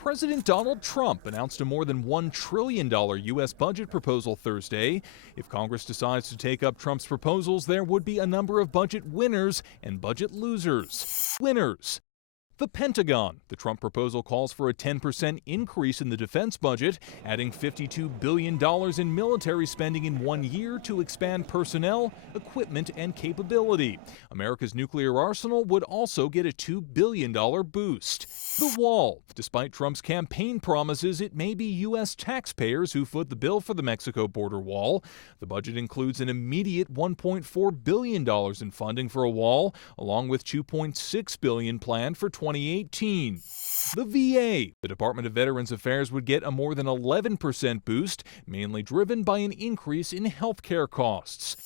President Donald Trump announced a more than $1 trillion U.S. budget proposal Thursday. If Congress decides to take up Trump's proposals, there would be a number of budget winners and budget losers. Winners: the Pentagon. The Trump proposal calls for a 10% increase in the defense budget, adding $52 billion in military spending in 1 year to expand personnel, equipment, and capability. America's nuclear arsenal would also get a $2 billion boost. The Wall. Despite Trump's campaign promises, it may be U.S. taxpayers who foot the bill for the Mexico border wall. The budget includes an immediate $1.4 billion in funding for a wall, along with $2.6 billion planned for 2018. The VA. The Department of Veterans Affairs would get a more than 11% boost, mainly driven by an increase in health care costs.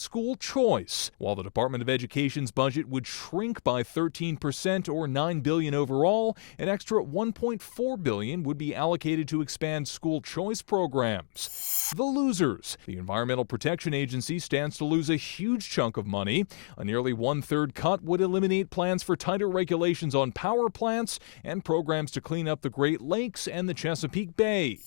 School choice. While the Department of Education's budget would shrink by 13% or $9 billion overall, an extra $1.4 billion would be allocated to expand school choice programs. The losers. The Environmental Protection Agency stands to lose a huge chunk of money. A nearly one-third cut would eliminate plans for tighter regulations on power plants and programs to clean up the Great Lakes and the Chesapeake Bay.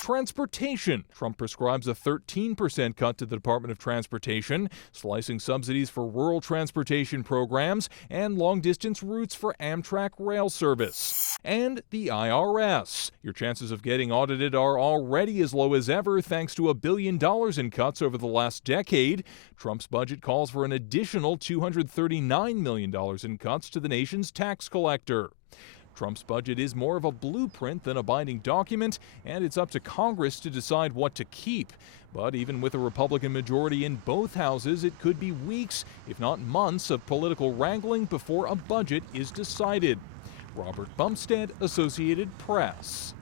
Transportation. Trump prescribes a 13% cut to the Department of Transportation, slicing subsidies for rural transportation programs and long-distance routes for Amtrak rail service. And the IRS. Your chances of getting audited are already as low as ever thanks to $1 billion in cuts over the last decade. Trump's budget calls for an additional $239 million in cuts to the nation's tax collector. Trump's budget is more of a blueprint than a binding document, and it's up to Congress to decide what to keep. But even with a Republican majority in both houses, it could be weeks, if not months, of political wrangling before a budget is decided. Robert Bumstead, Associated Press.